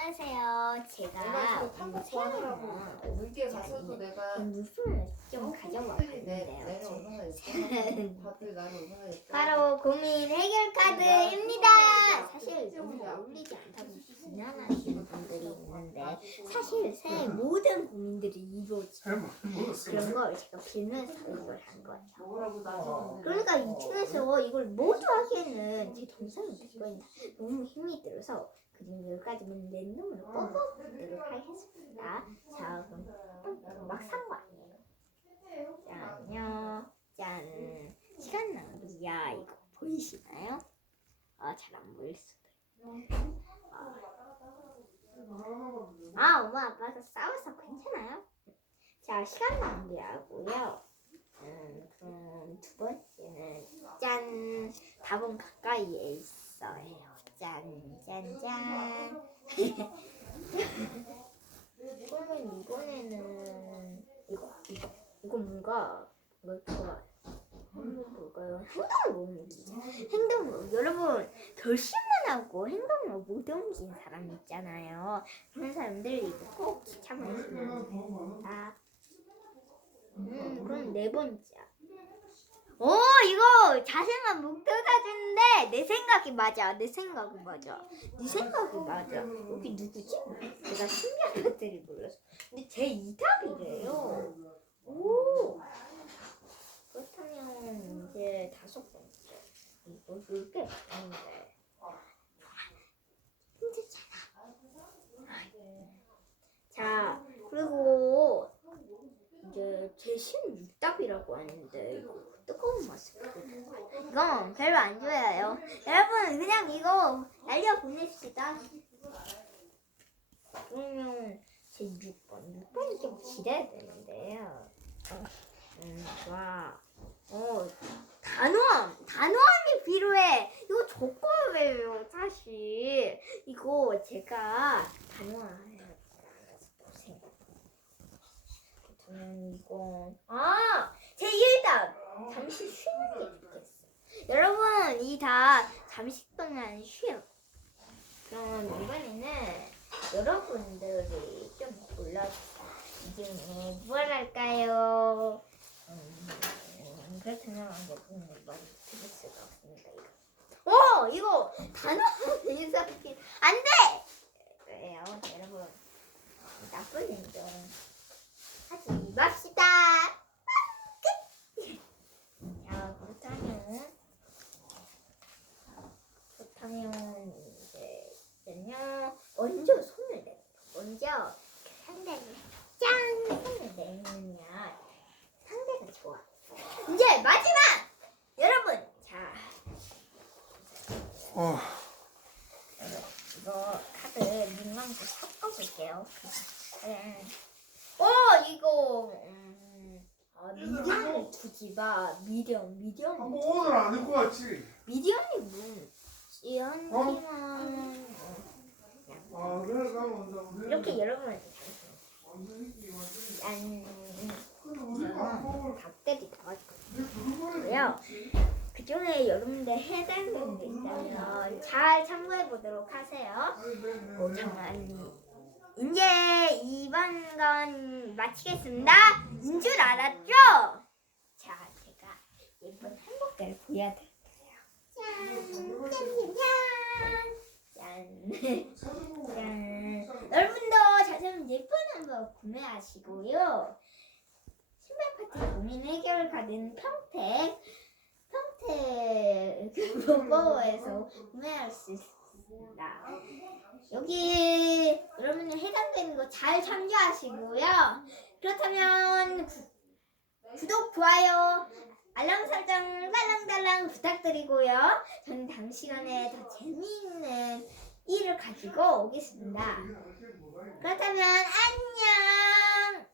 안녕하세요. 제가 체험하고 탐구 물개 갔어도 내가 물품을 좀. 내가 얼마나 다들 나를 있어? 바로 고민 해결 카드입니다. 사실 너무 어울리지 않다고 비난하시는 분들이 있는데 사실 새 모든 고민들이 이루어지는 그런 걸 제가 빌면서 이걸 한 거예요. 뭐라고 나중에 그러니까 이 중에서 이걸 모두 하기에는 제 동생이 이건 너무 힘이 들어서 그중 몇 가지만 랜덤으로 뽑아보도록 하겠습니다. 자 그럼 막상 거 아니에요. 짠요 짠 시간 낭비야 이거 보이시나요? 있고 아 엄마 아빠가 싸워서 괜찮아요? 자 시간 낭비하고요. 음, 그럼 두 번째는 짠 답은 가까이에 있어요. 짠, 짠, 짠. 그러면 이번에는 이거, 이거, 이거 뭔가 뭘까? 뭘까요? 행동을 못 옮기죠. 행동을 여러분 결심만 하고 행동을 못 옮긴 사람 있잖아요. 그런 사람들 이거 꼭 참으시면 됩니다. 음, 그럼 네 번째. 오, 이거 자신감 못 뜯어주는데 내 생각이 맞아. 내 생각이 맞아. 네 생각이 맞아. 여기 누구지? 내가 신기한 것들이 몰랐어. 근데 제 이답이래요. 오. 그렇다면 이제 다섯 번째. 이거 이게 뭔데? 힘들잖아. 자, 그리고 이제 제신 이거 뜨거운 마스크 이건 별로 안 좋아요. 여러분 그냥 이거 날려 보냅시다. 그러면 제 6번 6번이 좀 길어야 되는데요. 음 좋아. 어 단호함 단호함이 필요해. 이거 조건이에요 사실. 이거 제가 단호함을 보세요. 그러면 이건 아! 제 1답! 잠시 쉬는 게 좋겠어 여러분 이 다 잠시 동안 쉬어 그럼 이번에는 여러분들이 좀 골라주세요 이 중에 무엇 할까요? 음, 그렇다면 이거 드릴 수가 없습니다 이거 오! 이거 단어 인사기 안돼! 왜요 여러분 나쁜 행동 하지 맙시다. 끝. 자, 그렇다면 그렇다면 이제 이제요 먼저 손을 내. 먼저 상대를 짠 손을 내면요 상대가 좋아. 이제 마지막 여러분 자 어, 이거 카드 민망도 섞어볼게요. 네. 어 이거 음, 아, 미디엄을 두지 마. 미디엄 미디엄. 뭐 오늘 안 입고 왔지? 미디엄이 뭐? 연기만 아, 오늘. 이렇게. 짠 먹을 닭들이 나왔고요. 내 두루마리. 그 중에 여러분들 해당되는 게 있다면 잘 참고해 보도록 하세요. 아니, 내, 내, 오 내. 잠깐만 이제 이번 건 마치겠습니다. 인 줄 알았죠? 자, 제가 예쁜 한복을 보여드릴게요. 짠. 짠. 여러분도 자세히 예쁜 한복 구매하시고요. 신발 파티 고민 해결 가든 평택, 평택 그 로버에서 구매할 수 있습니다. 여기 여러분들 해당되는 거 잘 참조하시고요. 그렇다면 구, 구독, 좋아요, 알람 설정 달랑달랑 부탁드리고요. 저는 다음 시간에 더 재미있는 가지고 오겠습니다. 그렇다면 안녕.